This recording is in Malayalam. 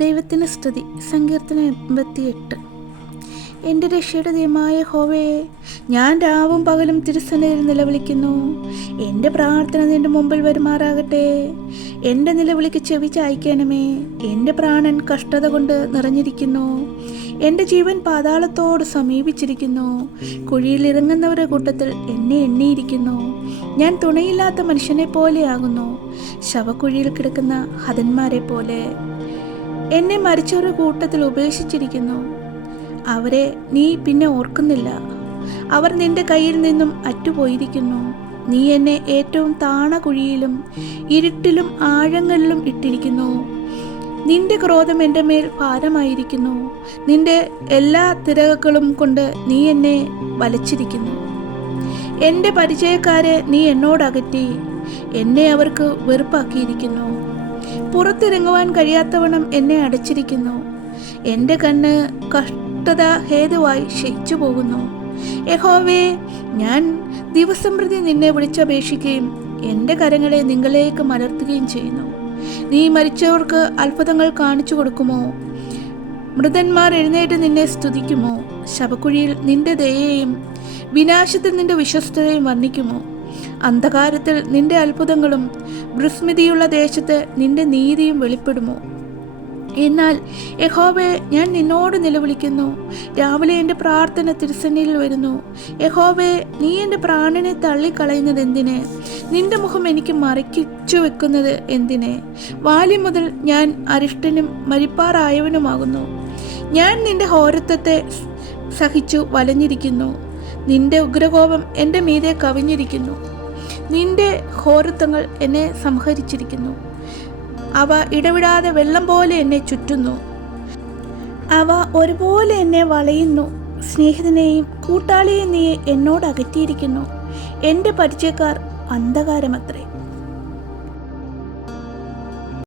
ദൈവത്തിന് സ്തുതി. സങ്കീർത്തനം 88. എൻ്റെ രക്ഷയുടെ ദൈവമായ യഹോവയെ, ഞാൻ രാവും പകലും തിരുസന്നിധിയിൽ നിലവിളിക്കുന്നു. എൻ്റെ പ്രാർത്ഥന നിന്റെ മുമ്പിൽ വരുമാറാകട്ടെ. എൻ്റെ നിലവിളിക്ക് ചെവി ചായ്ക്കണമേ. എൻ്റെ പ്രാണൻ കഷ്ടത കൊണ്ട് നിറഞ്ഞിരിക്കുന്നു. എൻ്റെ ജീവൻ പാതാളത്തോട് സമീപിച്ചിരിക്കുന്നു. കുഴിയിൽ ഇറങ്ങുന്നവരുടെ കൂട്ടത്തിൽ എന്നെ എണ്ണിയിരിക്കുന്നു. ഞാൻ തുണയില്ലാത്ത മനുഷ്യനെ പോലെയാകുന്നു, ശവക്കുഴിയിൽ കിടക്കുന്ന ഹതന്മാരെ പോലെ. എന്നെ മരിച്ചവരുടെ കൂട്ടത്തിൽ ഉപേക്ഷിച്ചിരിക്കുന്നു. അവരെ നീ പിന്നെ ഓർക്കുന്നില്ല. അവർ നിന്റെ കയ്യിൽ നിന്നും അറ്റുപോയിരിക്കുന്നു. നീ എന്നെ ഏറ്റവും താണ കുഴിയിലും ഇരുട്ടിലും ആഴങ്ങളിലും ഇട്ടിരിക്കുന്നു. നിന്റെ ക്രോധം എൻ്റെ മേൽ ഭാരമായിരിക്കുന്നു. നിന്റെ എല്ലാ തിരകളും കൊണ്ട് നീ എന്നെ വലച്ചിരിക്കുന്നു. എൻ്റെ പരിചയക്കാരെ നീ എന്നോടകറ്റി. എന്നെ അവർക്ക് വെറുപ്പാക്കിയിരിക്കുന്നു. പുറത്തിറങ്ങുവാൻ കഴിയാത്തവണ്ണം എന്നെ അടച്ചിരിക്കുന്നു. എൻ്റെ കണ്ണ് കഷ്ടത ഹേതുവായി ക്ഷയിച്ചു പോകുന്നു. യഹോവേ, ഞാൻ ദിവസം പ്രതി നിന്നെ വിളിച്ചപേക്ഷിക്കുകയും എൻ്റെ കരങ്ങളെ നിങ്ങളിലേക്ക് മലർത്തുകയും ചെയ്യുന്നു. നീ മരിച്ചവർക്ക് അത്ഭുതങ്ങൾ കാണിച്ചു കൊടുക്കുമോ? മൃതന്മാർ എഴുന്നേറ്റ് നിന്നെ സ്തുതിക്കുമോ? ശവക്കുഴിയിൽ നിന്റെ ദയയെയും വിനാശത്തിൽ നിന്റെ വിശ്വസ്തതയും വർണ്ണിക്കുമോ? അന്ധകാരത്തിൽ നിന്റെ അത്ഭുതങ്ങളും വിസ്മൃതിയുള്ള ദേശത്ത് നിന്റെ നീതിയും വെളിപ്പെടുമോ? എന്നാൽ യഹോവേ, ഞാൻ നിന്നോട് നിലവിളിക്കുന്നു. രാവിലെ എൻ്റെ പ്രാർത്ഥന തിരുസന്നിധിയിൽ വരുന്നു. യഹോവേ, നീ എൻ്റെ പ്രാണനെ തള്ളിക്കളയുന്നത് എന്തിന്? നിന്റെ മുഖം എനിക്ക് മറയ്ച്ചു വെക്കുന്നത് എന്തിന്? ബാല്യം മുതൽ ഞാൻ അരിഷ്ടനും മരിപ്പാറായവനുമാകുന്നു. ഞാൻ നിന്റെ ഹോരത്വത്തെ സഹിച്ചു വലഞ്ഞിരിക്കുന്നു. നിന്റെ ഉഗ്രകോപം എൻ്റെ മീതെ കവിഞ്ഞിരിക്കുന്നു. നിന്റെ ഘോരത്വങ്ങൾ എന്നെ സംഹരിച്ചിരിക്കുന്നു. അവ ഇടവിടാതെ വെള്ളം പോലെ എന്നെ ചുറ്റുന്നു. അവ ഒരുപോലെ എന്നെ വളയുന്നു. സ്നേഹിതനെയും കൂട്ടാളിയെയും നീ എന്നോട് അകറ്റിയിരിക്കുന്നു. എൻ്റെ പരിചയക്കാർ അന്ധകാരമത്രേ.